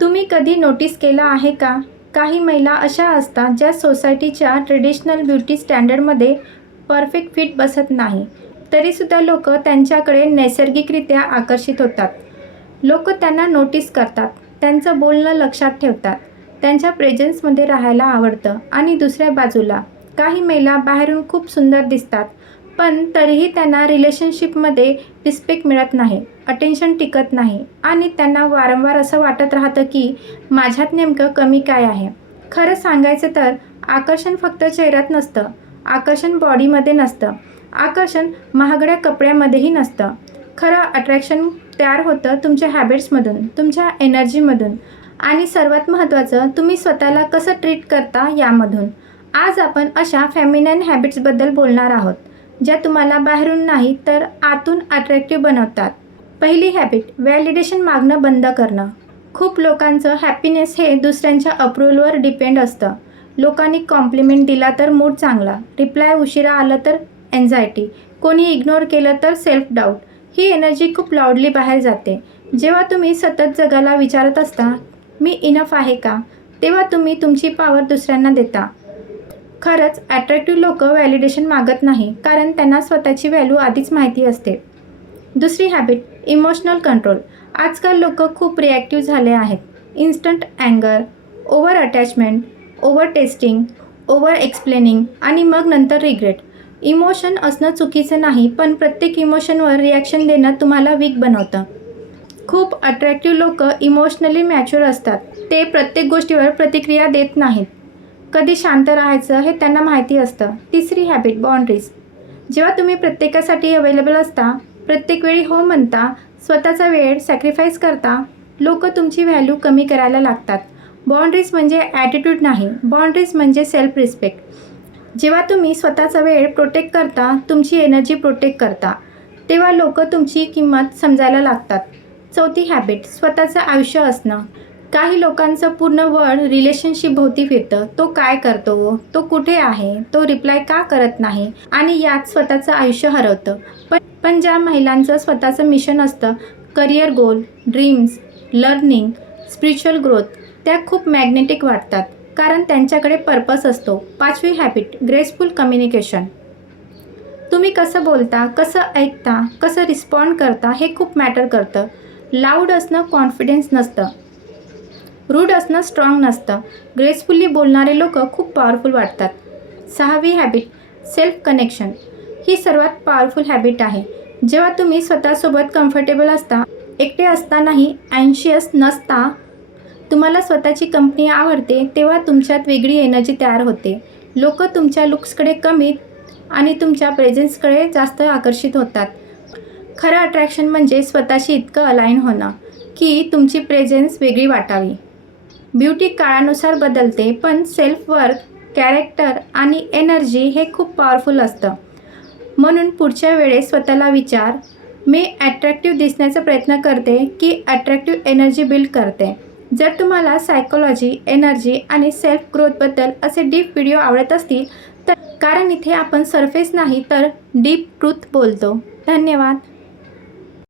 तुम्ही कधी नोटीस केलं आहे का? काही महिला अशा असतात ज्या सोसायटीच्या ट्रेडिशनल ब्युटी स्टँडर्डमध्ये परफेक्ट फिट बसत नाही. तरीसुद्धा लोक त्यांच्याकडे नैसर्गिकरित्या आकर्षित होतात. लोक त्यांना नोटीस करतात, त्यांचं बोलणं लक्षात ठेवतात, त्यांच्या प्रेझेन्समध्ये राहायला आवडतं. आणि दुसऱ्या बाजूला काही महिला बाहेरून खूप सुंदर दिसतात, पण तरीही त्यांना रिलेशनशिपमध्ये रिस्पेक्ट मिळत नाही, अटेन्शन टिकत नाही आणि त्यांना वारंवार असं वाटत राहतं की माझ्यात नेमकं कमी काय आहे. खरं सांगायचं तर आकर्षण फक्त चेहऱ्यात नसतं, आकर्षण बॉडीमध्ये नसतं, आकर्षण महागड्या कपड्यामध्येही नसतं. खरं अट्रॅक्शन तयार होतं तुमच्या हॅबिट्समधून, तुमच्या एनर्जीमधून आणि सर्वात महत्त्वाचं तुम्ही स्वतःला कसं ट्रीट करता यामधून. आज आपण अशा फेमिनाईन हॅबिट्सबद्दल बोलणार आहोत, ज्या तुम्हाला बाहेरून नाही तर आतून अट्रॅक्टिव्ह बनवतात. पहिली हॅबिट, व्हॅलिडेशन मागणं बंद करणं. खूप लोकांचं हॅपीनेस हे दुसऱ्यांच्या अप्रूव्हलवर डिपेंड असतं. लोकांनी कॉम्प्लिमेंट दिला तर मूड चांगला, रिप्लाय उशिरा आलं तर एन्झायटी, कोणी इग्नोर केलं तर सेल्फ डाऊट. ही एनर्जी खूप लाऊडली बाहेर जाते. जेव्हा तुम्ही सतत जगाला विचारत असता मी इनफ आहे का, तेव्हा तुम्ही तुमची पॉवर दुसऱ्यांना देता. खरंच अट्रॅक्टिव्ह लोक व्हॅलिडेशन मागत नाही, कारण त्यांना स्वतःची व्हॅल्यू आधीच माहिती असते. दुसरी हॅबिट, इमोशनल कंट्रोल. आजकाल लोक खूप रिॲक्टिव्ह झाले आहेत. इन्स्टंट अँगर, over attachment, over testing, over explaining आणि मग नंतर रिग्रेट. इमोशन असणं चुकीचं नाही, पण प्रत्येक इमोशनवर रिॲक्शन देणं तुम्हाला वीक बनवतं. खूप अट्रॅक्टिव्ह लोक इमोशनली मॅच्युअर असतात. ते प्रत्येक गोष्टीवर प्रतिक्रिया देत नाहीत. कधी शांत राहायचं हे त्यांना माहिती असतं. तिसरी हॅबिट, बाउंड्रीज. जेव्हा तुम्ही प्रत्येकासाठी अवेलेबल असता, प्रत्येक वेळी हो म्हणता, स्वतःचा वेळ सॅक्रिफाईस करता, लोक तुमची व्हॅल्यू कमी करायला लागतात. बाउंड्रीज म्हणजे ॲटिट्यूड नाही, बाउंड्रीज म्हणजे सेल्फ रिस्पेक्ट. जेव्हा तुम्ही स्वतःचा वेळ प्रोटेक्ट करता, तुमची एनर्जी प्रोटेक्ट करता, तेव्हा लोक तुमची किंमत समजायला लागतात. चौथी हॅबिट, स्वतःचं आयुष्य असणं. काही लोकांचं पूर्ण वर्ल्ड रिलेशनशिप भोवती फिरतं. तो काय करतो, तो कुठे आहे, तो रिप्लाय का करत नाही आणि यात स्वतःचं आयुष्य हरवतं. पण ज्या महिलांचं स्वतःचं मिशन असतं, करिअर गोल, ड्रीम्स, लर्निंग, स्पिरिच्युअल ग्रोथ, त्या खूप मॅग्नेटिक वाटतात, कारण त्यांच्याकडे पर्पस असतो. पाचवी हॅबिट, ग्रेसफुल कम्युनिकेशन. तुम्ही कसं बोलता, कसं ऐकता, कसं रिस्पॉन्ड करता हे खूप मॅटर करतं. लाऊड असणं कॉन्फिडन्स नसतं, रूड असणं स्ट्रॉंग नसतं. ग्रेसफुल्ली बोलणारे लोक खूप पॉवरफुल वाटतात. सहावी हॅबिट, सेल्फ कनेक्शन. ही सर्वात पॉवरफुल हॅबिट आहे. जेव्हा तुम्ही स्वतःसोबत कम्फर्टेबल असता, एकटे असतानाही अँशियस नसता, तुम्हाला स्वतःची कंपनी आवडते, तेव्हा तुमच्यात वेगळी एनर्जी तयार होते. लोक तुमच्या लुक्सकडे कमी आणि तुमच्या प्रेझेन्सकडे जास्त आकर्षित होतात. खरं अट्रॅक्शन म्हणजे स्वतःशी इतकं अलाइन होणं की तुमची प्रेझेन्स वेगळी वाटावी. ब्युटी काळानुसार बदलते, पण सेल्फ वर्थ, कॅरेक्टर आणि एनर्जी हे खूप पॉवरफुल असतं. म्हणून पुढच्या वेळेस स्वतःला विचार, मी ॲट्रॅक्टिव्ह दिसण्याचा प्रयत्न करते की अट्रॅक्टिव्ह एनर्जी बिल्ड करते. जर तुम्हाला सायकोलॉजी, एनर्जी आणि सेल्फ ग्रोथबद्दल असे डीप व्हिडिओ आवडत असतील तर, कारण इथे आपण सरफेस नाही तर डीप ट्रूथ बोलतो. धन्यवाद.